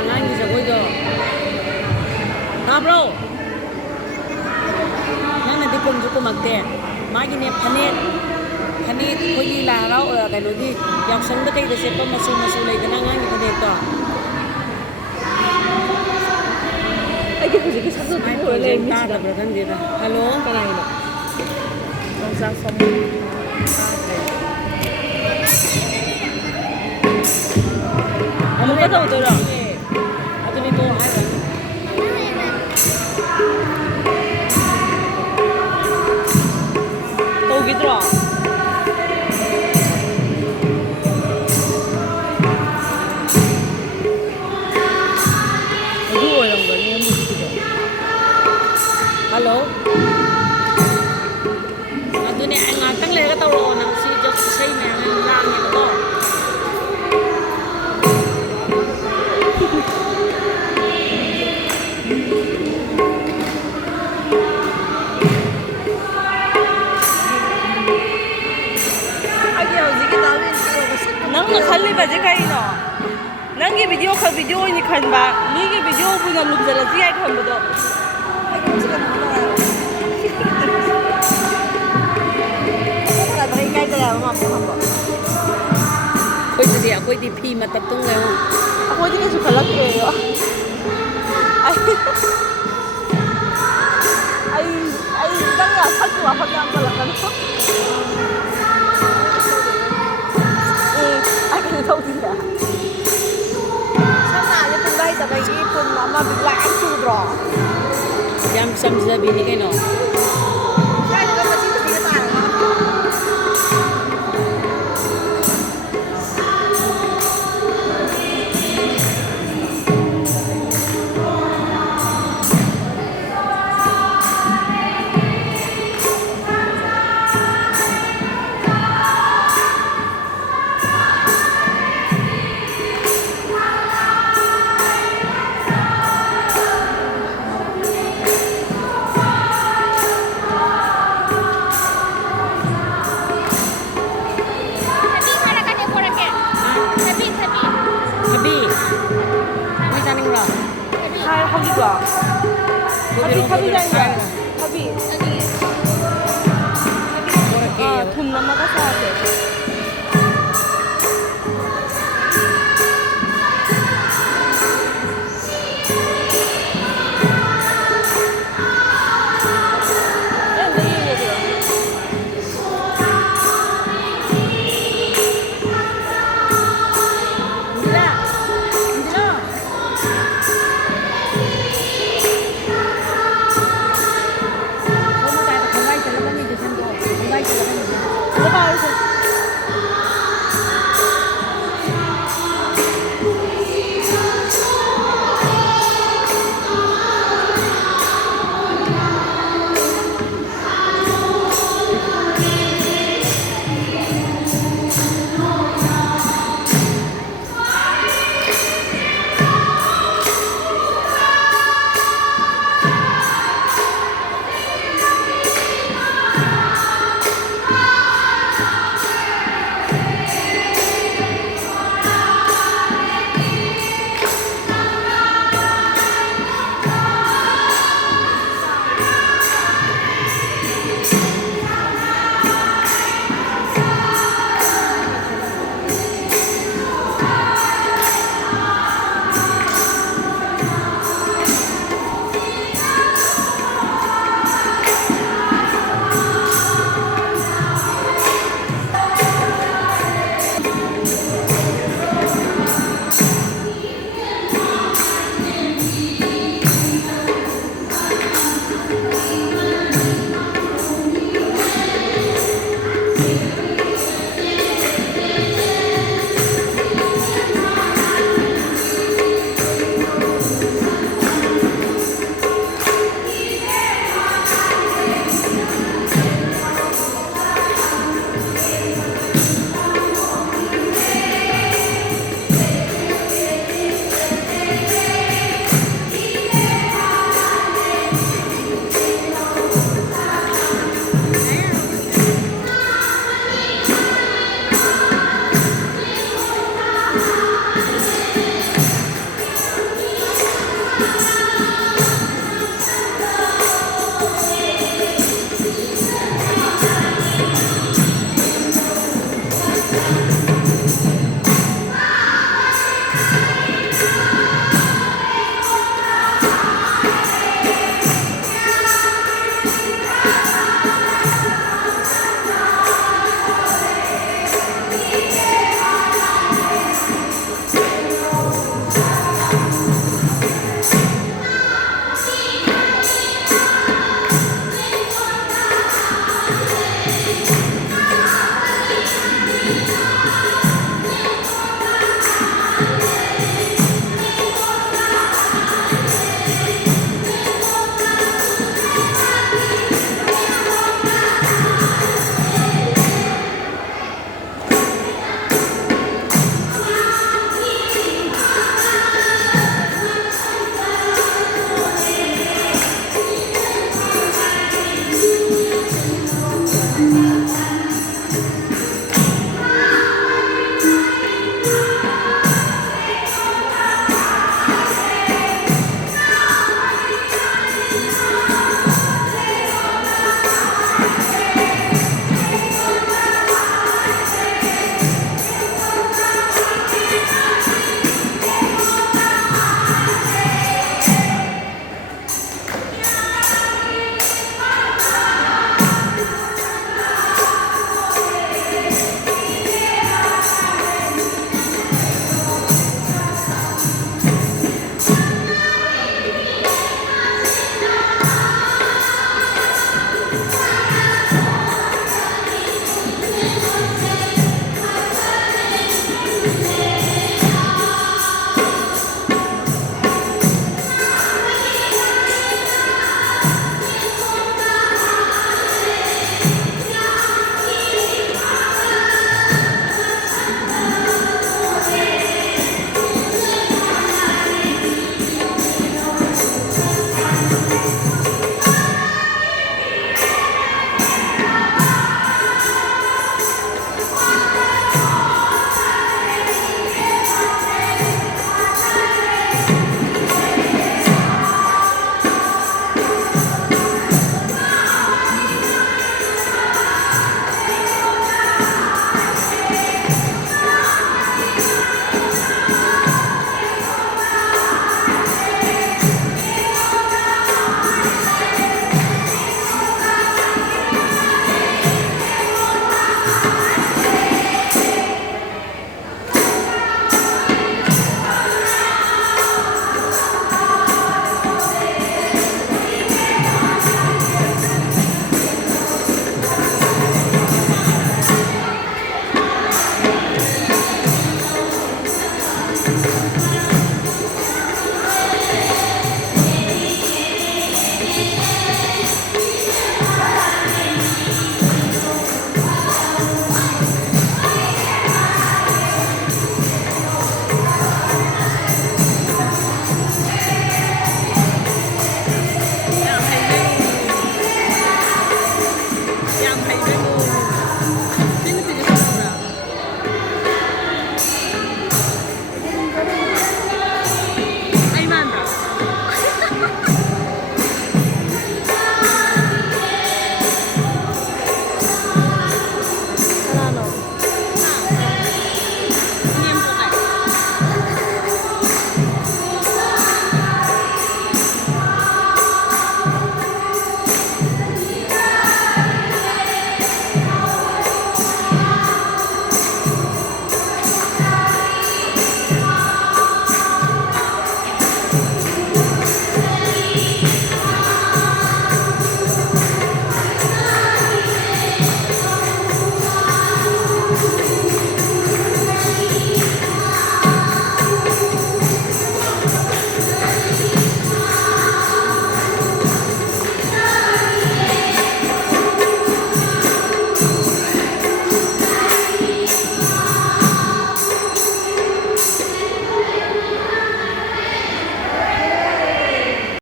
ꯑꯉꯥꯡꯒꯤ ꯖꯒꯣꯏꯗꯣ ꯇꯥꯕ꯭ꯔꯣ ꯅꯪꯅꯗꯤ ꯀꯨꯝꯁꯨ ꯀꯨꯝꯃꯛꯇꯦ ꯃꯥꯒꯤꯅꯦ ꯐꯅꯦꯛ ꯑꯩꯈꯣꯏꯒꯤ ꯂꯥꯏ ꯍꯔꯥꯎ ꯀꯩꯅꯣꯒꯤ ꯌꯥꯎꯁꯪꯗ ꯀꯩꯗ ꯁꯦꯠꯄ ꯃꯆꯨ ꯂꯩꯗꯅ ꯑꯉꯥꯡꯒꯤ ꯐꯅꯦꯛꯇꯣ ꯑꯩꯗꯤ ꯍꯧꯖꯤꯛꯀꯤ ꯁꯛꯇꯣ ꯃꯥꯏ ꯑꯗꯨꯝ ꯎꯔ ꯈꯣꯟꯖꯦꯜ ꯂꯩꯔꯦ ꯃꯤꯠꯁꯤꯗ. ꯇꯥꯗꯕ꯭ꯔꯥ ꯈꯪꯗꯦꯗ ꯍꯜꯂꯣ ꯀꯅꯥꯒꯤꯅꯣ? ꯅꯣꯡꯆꯥ ꯁꯝꯃꯨ. ꯑꯃꯨꯛꯀ ꯇꯧꯗꯣꯏꯔꯣ? ꯑꯗꯨꯅꯤ ꯇꯣ ꯍꯥꯏꯔꯣ ꯇꯧꯈꯤꯗ꯭ꯔꯣ? ꯑꯗꯨ ꯑꯣꯏꯔꯝꯒꯅꯤ ꯃꯨꯠꯈꯤꯗꯣ. ꯍꯜꯂꯣ ꯑꯗꯨꯅꯦ ꯑꯩ ꯉꯥꯏꯍꯥꯛꯇꯪ ꯂꯩꯔꯒ ꯇꯧꯔꯛꯑꯣ ꯅꯪ ꯁꯤ ꯏꯁꯩ ꯃꯌꯥꯝ ꯂꯥꯡꯉꯦꯕꯀꯣ ꯑꯩꯗꯤ ꯍꯧꯖꯤꯛꯀꯤ ꯅꯪꯅ ꯈꯜꯂꯤꯕꯁꯦ ꯀꯩꯅꯣ? ꯅꯪꯒꯤ ꯚꯤꯗꯤꯑꯣ ꯑꯣꯏꯅ ꯈꯟꯕ, ꯃꯤꯒꯤ ꯚꯤꯗꯤꯑꯣꯕꯨꯅ ꯂꯨꯝꯖꯜꯂꯁꯨ ꯌꯥꯏ ꯈꯟꯕꯗꯣ. ꯑꯩꯈꯣꯏꯗꯤ ꯐꯤ ꯃꯇꯠ ꯇꯨꯡꯂꯦ ꯑꯩꯈꯣꯏꯗꯤ ꯀꯩꯁꯨ ꯈꯜꯂꯛꯇ꯭ꯔꯦꯗꯣ. ꯑꯩ ꯅꯪ ꯌꯥꯝ ꯁꯛꯀꯤ ꯋꯥꯐꯝ ꯌꯥꯝ ꯄꯜꯂꯛꯀꯅꯨ. ꯑꯩ ꯀꯩꯅꯣ ꯇꯧꯗꯤꯌꯦ. ꯁꯝꯅ ꯄꯨꯟꯕ ꯍꯩꯇꯕꯒꯤ ꯄꯨꯟꯕ ꯑꯃ ꯕꯤꯕꯨꯂꯥ ꯌꯥꯝ ꯆꯨꯗ꯭ꯔꯣ? ꯌꯥꯝ ꯆꯝꯖꯕꯤꯅꯤ ꯀꯩꯅꯣ. ꯊꯕꯤ ꯆꯥꯅꯤꯡꯕ꯭ꯔꯣ? ꯍꯧꯖꯤꯛꯂꯣ? ꯊꯕꯤ ꯆꯥꯅꯤꯡꯕ꯭ꯔꯣ? ꯊꯕꯤ.